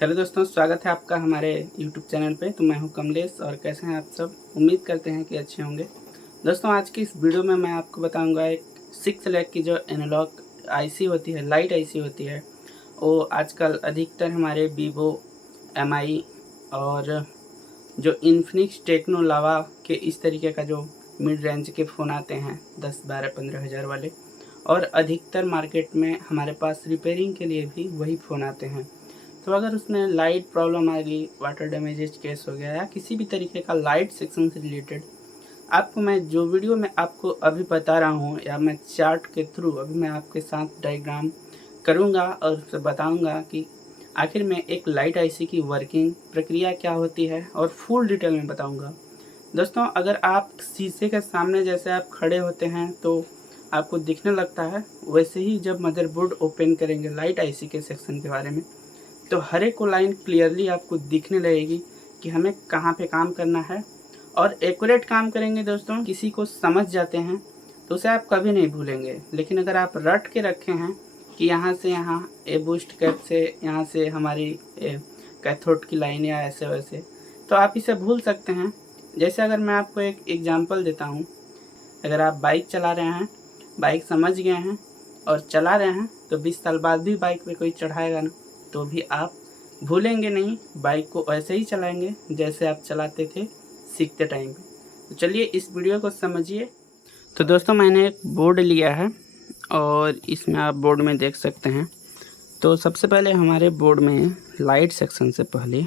Hello दोस्तों, स्वागत है आपका हमारे यूट्यूब चैनल पे। तो मैं हूं कमलेश और कैसे हैं आप सब। उम्मीद करते हैं कि अच्छे होंगे। दोस्तों, आज की इस वीडियो में मैं आपको बताऊंगा एक 6 लैक की जो एनालॉग आईसी होती है, लाइट आईसी होती है, वो आजकल अधिकतर हमारे वीवो, एमआई और जो इन्फिनिक्स, टेक्नो, लावा के इस तरीके का जो मिड रेंज के फ़ोन आते हैं 10, 12, 15 हज़ार वाले, और अधिकतर मार्केट में हमारे पास रिपेयरिंग के लिए भी वही फ़ोन आते हैं। तो अगर उसमें लाइट प्रॉब्लम आ गई, वाटर डैमेजेज केस हो गया या किसी भी तरीके का लाइट सेक्शन से रिलेटेड, आपको मैं जो वीडियो में आपको अभी बता रहा हूँ या मैं चार्ट के थ्रू अभी मैं आपके साथ डायग्राम करूँगा और उससे बताऊँगा कि आखिर में एक लाइट आईसी की वर्किंग प्रक्रिया क्या होती है और फुल डिटेल में बताऊँगा। दोस्तों, अगर आप शीशे के सामने जैसे आप खड़े होते हैं तो आपको दिखने लगता है, वैसे ही जब मदरबोर्ड ओपन करेंगे लाइट आईसी के सेक्शन के बारे में, तो हर एक को लाइन क्लियरली आपको दिखने लगेगी कि हमें कहाँ पे काम करना है। और एक्यूरेट काम करेंगे दोस्तों, किसी को समझ जाते हैं तो उसे आप कभी नहीं भूलेंगे। लेकिन अगर आप रट के रखे हैं कि यहाँ से यहाँ ए बूस्ट कैप से यहाँ से हमारी कैथोड की लाइन या ऐसे वैसे, तो आप इसे भूल सकते हैं। जैसे अगर मैं आपको एक एग्जांपल देता हूँ, अगर आप बाइक चला रहे हैं, बाइक समझ गए हैं और चला रहे हैं, तो 20 साल बाद भी बाइक पे कोई चढ़ाएगा ना, तो भी आप भूलेंगे नहीं, बाइक को ऐसे ही चलाएंगे जैसे आप चलाते थे सीखते टाइम पे। तो चलिए इस वीडियो को समझिए। तो दोस्तों, मैंने एक बोर्ड लिया है और इसमें आप बोर्ड में देख सकते हैं। तो सबसे पहले हमारे बोर्ड में लाइट सेक्शन से पहले,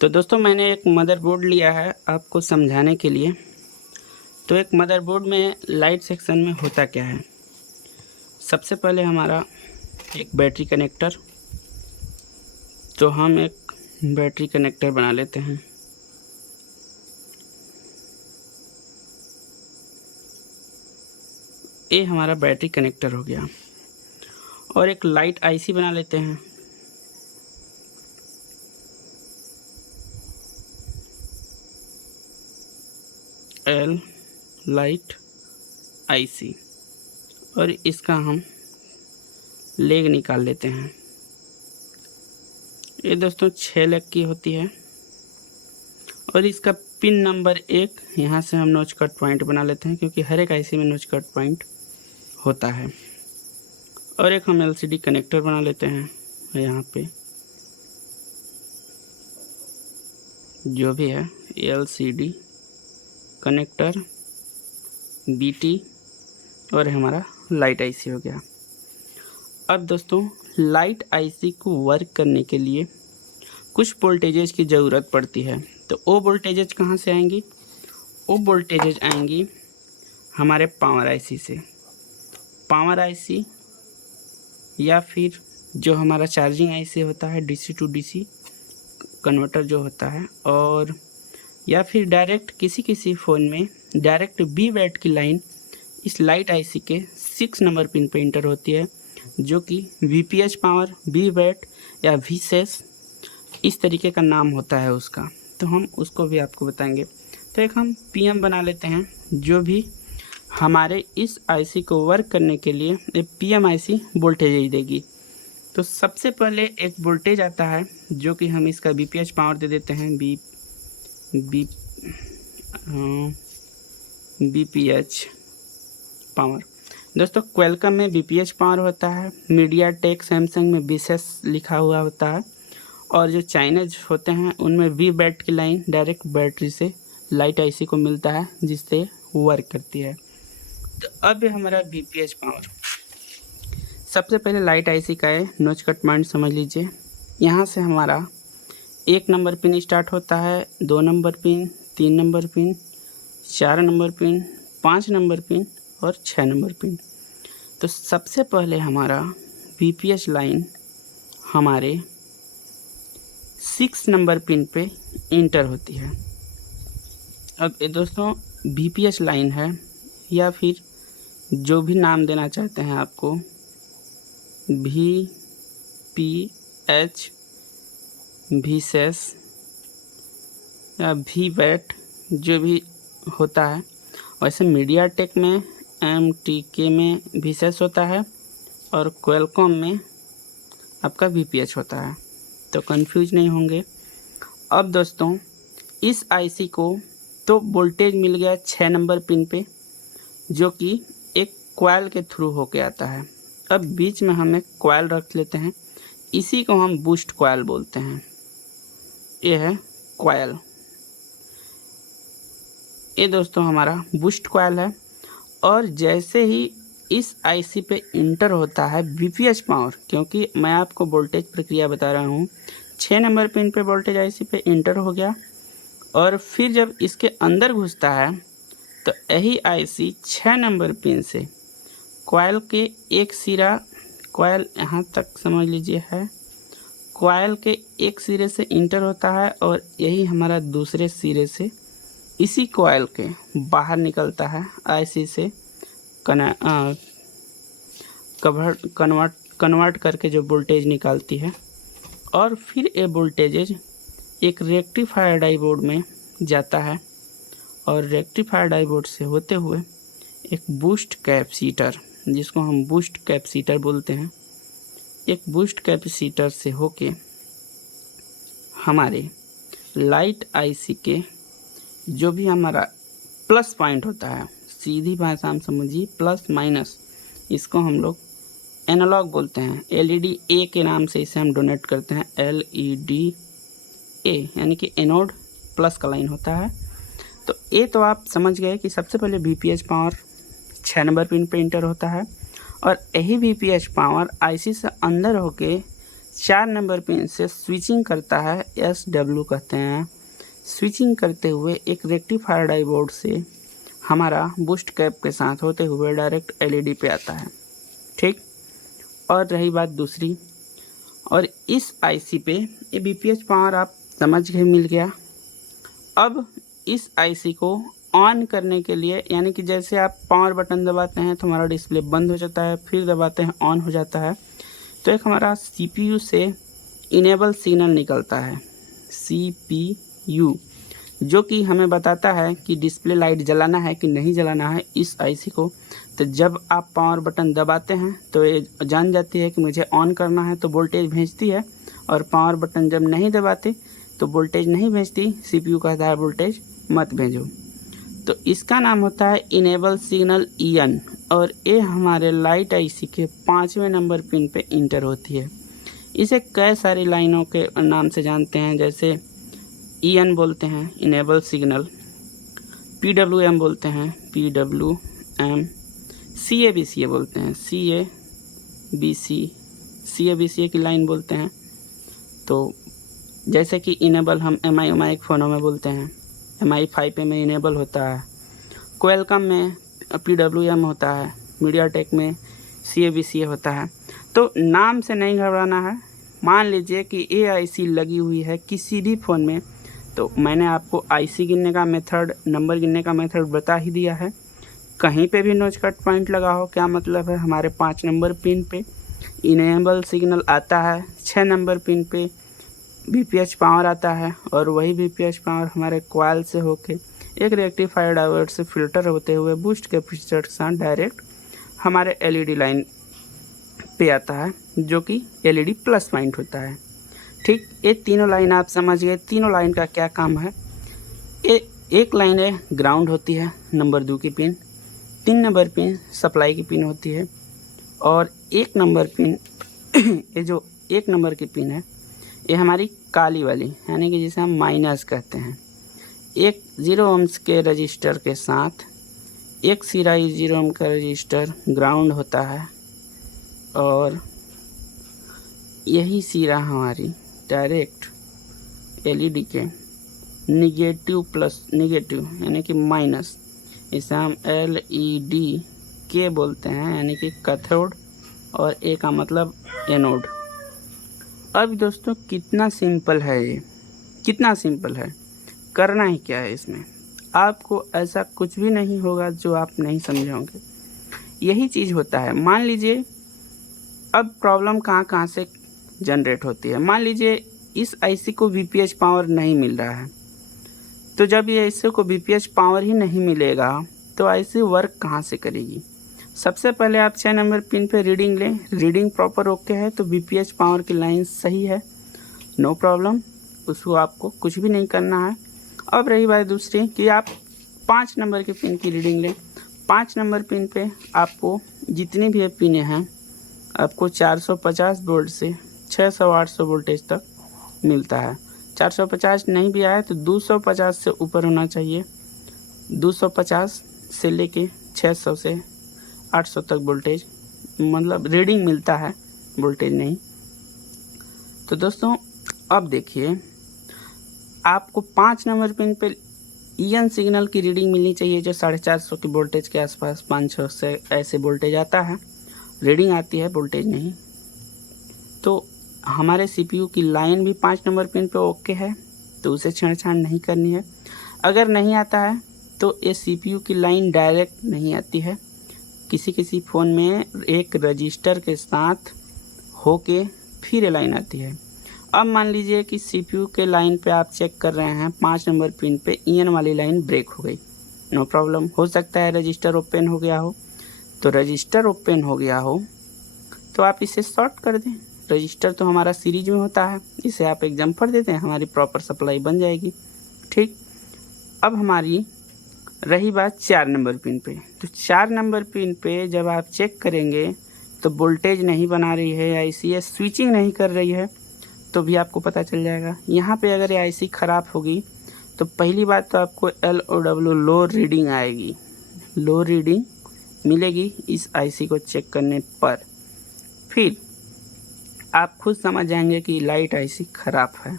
तो दोस्तों मैंने एक मदरबोर्ड लिया है आपको समझाने के लिए। तो एक मदरबोर्ड में लाइट सेक्शन में होता क्या है, सबसे पहले हमारा एक बैटरी कनेक्टर, तो हम एक बैटरी कनेक्टर बना लेते हैं। ये हमारा बैटरी कनेक्टर हो गया। और एक लाइट आईसी बना लेते हैं। एल लाइट आईसी, और इसका हम लेग निकाल लेते हैं। ये दोस्तों 6 लैक की होती है और इसका पिन नंबर 1 यहाँ से हम नोच कट पॉइंट बना लेते हैं, क्योंकि हर एक आईसी में नोच कट पॉइंट होता है। और एक हम एलसीडी कनेक्टर बना लेते हैं। यहाँ पे जो भी है एलसीडी कनेक्टर, बीटी, और हमारा लाइट आईसी हो गया। अब दोस्तों, लाइट आईसी को वर्क करने के लिए कुछ वोल्टेजेस की ज़रूरत पड़ती है। तो वो वोल्टेजेस कहाँ से आएंगी? वो वोल्टेजेस आएंगी हमारे पावर आईसी से। पावर आईसी या फिर जो हमारा चार्जिंग आईसी होता है, डीसी टू डीसी कन्वर्टर जो होता है, और या फिर डायरेक्ट किसी किसी फ़ोन में डायरेक्ट बी वैट की लाइन इस लाइट आईसी के 6 नंबर पिन पे इंटर होती है, जो कि वीपीएच पावर, बी वैट या वीसेस इस तरीके का नाम होता है उसका। तो हम उसको भी आपको बताएंगे। तो एक हम पीएम बना लेते हैं, जो भी हमारे इस आईसी को वर्क करने के लिए एक पीएम आईसी वोल्टेज ही देगी। तो सबसे पहले एक वोल्टेज आता है, जो कि हम इसका बीपीएच पावर दे देते हैं, बीपीएच पावर। दोस्तों, क्वेलकम में बीपीएच पावर होता है, मीडियाटेक, सैमसंग में विशेष लिखा हुआ होता है, और जो चाइनीज होते हैं उनमें वी बैट की लाइन डायरेक्ट बैटरी से लाइट आईसी को मिलता है, जिससे वर्क करती है। तो अब हमारा बीपीएच पावर, सबसे पहले लाइट आईसी का है नोच कट पॉइंट समझ लीजिए। यहाँ से हमारा 1 नंबर पिन स्टार्ट होता है, 2 number pin, 3 number pin, 4 number pin, 5 number pin और 6 नंबर पिन। तो सबसे पहले हमारा बीपीएच लाइन हमारे 6 नंबर पिन पे इंटर होती है। अब ये दोस्तों बीपीएच लाइन है, या फिर जो भी नाम देना चाहते हैं आपको, वी पी एच, वीसेस या वी वैट, जो भी होता है। वैसे मीडियाटेक में, एम टी के में वीसेस होता है, और क्वेलकॉम में आपका VPH होता है, तो कंफ्यूज नहीं होंगे। अब दोस्तों इस आईसी को तो वोल्टेज मिल गया 6 नंबर पिन पे, जो कि एक कॉइल के थ्रू होके आता है। अब बीच में हम एक कॉइल रख लेते हैं, इसी को हम बूस्ट कॉइल बोलते हैं। ये है कॉइल, ये दोस्तों हमारा बूस्ट कॉइल है। और जैसे ही इस आईसी पे इंटर होता है VPH पावर, क्योंकि मैं आपको वोल्टेज प्रक्रिया बता रहा हूँ, 6 नंबर पिन पे वोल्टेज आईसी पे इंटर हो गया, और फिर जब इसके अंदर घुसता है तो यही आईसी 6 नंबर पिन से कॉइल के एक सिरा, कॉइल यहाँ तक समझ लीजिए है, कॉइल के एक सिरे से इंटर होता है और यही हमारा दूसरे सिरे से इसी कॉइल के बाहर निकलता है, आईसी से कन्वर्ट करके जो वोल्टेज निकालती है। और फिर ये वोल्टेजेज एक रेक्टिफायर डायोड में जाता है, और रेक्टिफायर डायोड से होते हुए एक बूस्ट कैपेसिटर, जिसको हम बूस्ट कैपेसिटर बोलते हैं, एक बूस्ट कैपेसिटर से होके हमारे लाइट आईसी के जो भी हमारा प्लस पॉइंट होता है, सीधी भाषा में समझिए प्लस माइनस, इसको हम लोग एनालॉग बोलते हैं। LED A के नाम से इसे हम डोनेट करते हैं, LED A यानी कि एनोड प्लस का लाइन होता है। तो ये तो आप समझ गए कि सबसे पहले VPH पावर 6 नंबर पिन पे इंटर होता है, और यही VPH पावर आईसी से अंदर होके 4 नंबर पिन से स्विचिंग करता है, SW कहते हैं। स्विचिंग करते हुए एक रेक्टिफायर डायोड से हमारा बूस्ट कैप के साथ होते हुए डायरेक्ट LED पे आता है, ठीक। और रही बात दूसरी, और इस आईसी पे ये VPH पावर आप समझ गए मिल गया। अब इस आईसी को ऑन करने के लिए, यानी कि जैसे आप पावर बटन दबाते हैं तो हमारा डिस्प्ले बंद हो जाता है, फिर दबाते हैं ऑन हो जाता है, तो एक हमारा CPU से इनेबल सिग्नल निकलता है, CPU, जो कि हमें बताता है कि डिस्प्ले लाइट जलाना है कि नहीं जलाना है इस आईसी को। तो जब आप पावर बटन दबाते हैं तो ये जान जाती है कि मुझे ऑन करना है, तो वोल्टेज भेजती है, और पावर बटन जब नहीं दबाते तो वोल्टेज नहीं भेजती, CPU कहता है वोल्टेज मत भेजो। तो इसका नाम होता है इनेबल सिग्नल EN, और ये हमारे लाइट आईसी के 5वें नंबर पिन पे इंटर होती है। इसे कई सारी लाइनों के नाम से जानते हैं, जैसे EN बोलते हैं इनेबल सिग्नल, PWM बोलते हैं PWM, CABCA बोलते हैं CABCA की लाइन बोलते हैं। तो जैसे कि इनेबल हम MI फ़ोनों में बोलते हैं, MI 5 में इनेबल होता है, क्वेलकम में PWM होता है, मीडियाटेक में CABCA होता है। तो नाम से नहीं घबराना है। मान लीजिए कि ये आईसी लगी हुई है किसी भी फ़ोन में, तो मैंने आपको आईसी गिनने का मेथड, नंबर गिनने का मेथड बता ही दिया है। कहीं पे भी नोच कट पॉइंट लगा हो, क्या मतलब है, हमारे 5 नंबर पिन पे इनेबल सिग्नल आता है, 6 नंबर पिन पे VPH पावर आता है, और वही VPH पावर हमारे कॉइल से होके एक रेक्टिफायर डायोड से फिल्टर होते हुए बूस्ट कैपेसिटर के साथ डायरेक्ट हमारे LED लाइन पे आता है, जो कि LED प्लस पॉइंट होता है, ठीक। ये तीनों लाइन आप समझ गए। तीनों लाइन का क्या काम है, एक लाइन है ग्राउंड होती है, नंबर 2 की पिन, 3 नंबर पिन सप्लाई की पिन होती है, और 1 नंबर पिन ये जो 1 नंबर की पिन है ये हमारी काली वाली, यानी कि जिसे हम माइनस कहते हैं। एक 0 ohms के रजिस्टर के साथ एक सिरा 0 ohm का रजिस्टर ग्राउंड होता है, और यही सिरा हमारी डायरेक्ट LED के निगेटिव प्लस निगेटिव यानी कि माइनस, इसे हम LED के बोलते हैं, यानी कि कैथोड, और ए का मतलब एनोड। अब दोस्तों कितना सिंपल है ये, कितना सिंपल है, करना ही क्या है इसमें, आपको ऐसा कुछ भी नहीं होगा जो आप नहीं समझे होंगे। यही चीज़ होता है। मान लीजिए अब प्रॉब्लम कहाँ से जनरेट होती है। मान लीजिए इस आईसी को VPH पावर नहीं मिल रहा है, तो जब ये आईसी को VPH पावर ही नहीं मिलेगा तो आईसी वर्क कहाँ से करेगी। सबसे पहले आप 6 नंबर पिन पे रीडिंग लें, रीडिंग प्रॉपर ओके है तो VPH पावर की लाइन सही है, नो प्रॉब्लम, उसको आपको कुछ भी नहीं करना है। अब रही बात दूसरी कि आप 5 नंबर के पिन की रीडिंग लें। 5 नंबर पिन पे आपको जितनी भी पिनें हैं आपको 450 वोल्ट से 600-800 वोल्टेज तक मिलता है। 450 नहीं भी आया तो 250 से ऊपर होना चाहिए, 250 से लेके 600 से 800 तक वोल्टेज मतलब रीडिंग मिलता है, वोल्टेज नहीं। तो दोस्तों अब देखिए, आपको 5 नंबर पिन पे EN सिग्नल की रीडिंग मिलनी चाहिए जो 450 की वोल्टेज के आसपास 500 से ऐसे वोल्टेज आता है, रीडिंग आती है, वोल्टेज नहीं। तो हमारे CPU की लाइन भी 5 नंबर पिन पे ओके है तो उसे छेड़छाड़ नहीं करनी है। अगर नहीं आता है तो ये CPU की लाइन डायरेक्ट नहीं आती है, किसी किसी फ़ोन में एक रजिस्टर के साथ होके फिर ये लाइन आती है। अब मान लीजिए कि CPU के लाइन पे आप चेक कर रहे हैं 5 नंबर पिन पे EN वाली लाइन ब्रेक हो गई, नो प्रॉब्लम, हो सकता है रजिस्टर ओपन हो गया हो। तो रजिस्टर ओपन हो गया हो तो आप इसे शॉर्ट कर दें, रजिस्टर तो हमारा सीरीज में होता है, इसे आप एक जम्पर देते हैं, हमारी प्रॉपर सप्लाई बन जाएगी। ठीक, अब हमारी रही बात 4 नंबर पिन पे। तो 4 नंबर पिन पे जब आप चेक करेंगे तो वोल्टेज नहीं बना रही है IC, स्विचिंग नहीं कर रही है तो भी आपको पता चल जाएगा। यहाँ पे अगर ये IC ख़राब होगी तो पहली बात तो आपको LOW लो रीडिंग आएगी, लो रीडिंग मिलेगी इस IC को चेक करने पर। फिर आप खुद समझ जाएंगे कि लाइट IC ख़राब है।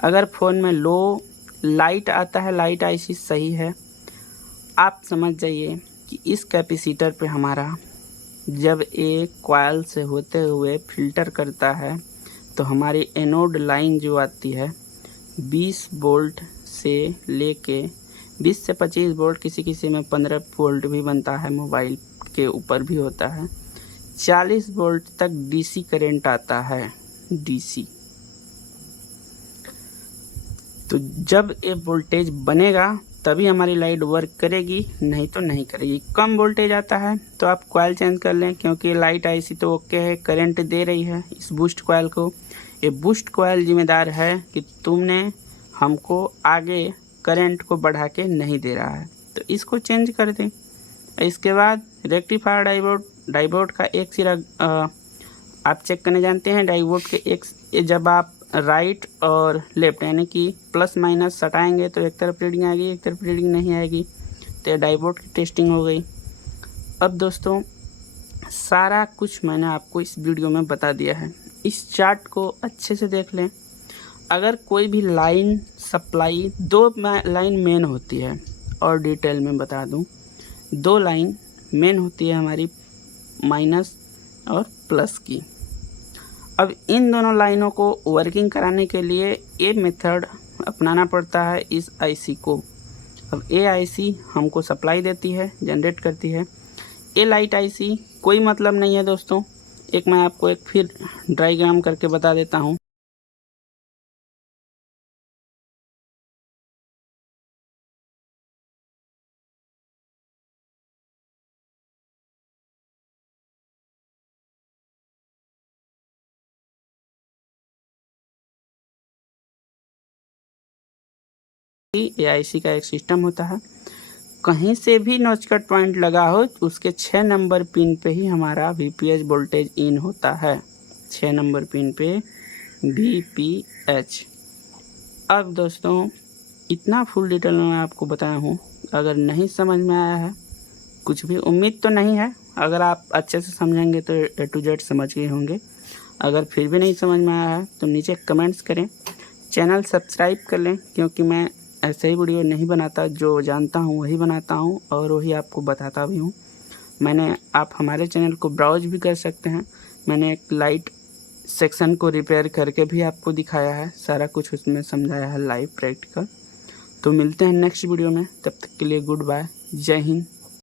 अगर फ़ोन में लो लाइट आता है, लाइट IC सही है, आप समझ जाइए कि इस कैपेसिटर पे हमारा जब एक कॉइल से होते हुए फिल्टर करता है तो हमारी एनोड लाइन जो आती है 20 वोल्ट से लेके 20 से 25 वोल्ट, किसी किसी में 15 वोल्ट भी बनता है, मोबाइल के ऊपर भी होता है, 40 वोल्ट तक DC करंट आता है, DC। तो जब ये वोल्टेज बनेगा तभी हमारी लाइट वर्क करेगी, नहीं तो नहीं करेगी। कम वोल्टेज आता है तो आप कॉइल चेंज कर लें, क्योंकि लाइट IC तो ओके है, करंट दे रही है इस बूस्ट कॉइल को। ये बूस्ट कॉइल जिम्मेदार है कि तुमने हमको आगे करंट को बढ़ा के नहीं दे रहा है, तो इसको चेंज कर दें। इसके बाद रेक्टिफायर डायोड का एक सिरा आप चेक करने जानते हैं। डायोड के एक, जब आप राइट और लेफ्ट यानी कि प्लस माइनस सटाएंगे तो एक तरफ रीडिंग आएगी, एक तरफ रीडिंग नहीं आएगी, तो डायोड की टेस्टिंग हो गई। अब दोस्तों सारा कुछ मैंने आपको इस वीडियो में बता दिया है, इस चार्ट को अच्छे से देख लें। अगर कोई भी लाइन सप्लाई, 2 लाइन मेन होती है, और डिटेल में बता दूं, 2 लाइन मेन होती है हमारी माइनस और प्लस की। अब इन दोनों लाइनों को वर्किंग कराने के लिए ये मेथड अपनाना पड़ता है इस IC को। अब ये IC हमको सप्लाई देती है, जनरेट करती है। ये लाइट IC कोई मतलब नहीं है दोस्तों, एक मैं आपको एक फिर डायग्राम करके बता देता हूँ। AIC का एक सिस्टम होता है, कहीं से भी नॉचकट पॉइंट लगा हो उसके 6 नंबर पिन पे ही हमारा VPH वोल्टेज इन होता है, 6 नंबर पिन पे VPH। अब दोस्तों इतना फुल डिटेल में मैं आपको बताया हूँ, अगर नहीं समझ में आया है, कुछ भी उम्मीद तो नहीं है, अगर आप अच्छे से समझेंगे तो A to Z समझ गए होंगे। अगर फिर भी नहीं समझ में आया है तो नीचे कमेंट्स करें, चैनल सब्सक्राइब कर लें, क्योंकि मैं ऐसे ही वीडियो नहीं बनाता, जो जानता हूँ वही बनाता हूँ और वही आपको बताता भी हूँ। आप हमारे चैनल को ब्राउज भी कर सकते हैं, मैंने एक लाइट सेक्शन को रिपेयर करके भी आपको दिखाया है, सारा कुछ उसमें समझाया है लाइव प्रैक्टिकल। तो मिलते हैं नेक्स्ट वीडियो में, तब तक के लिए गुड बाय, जय हिंद।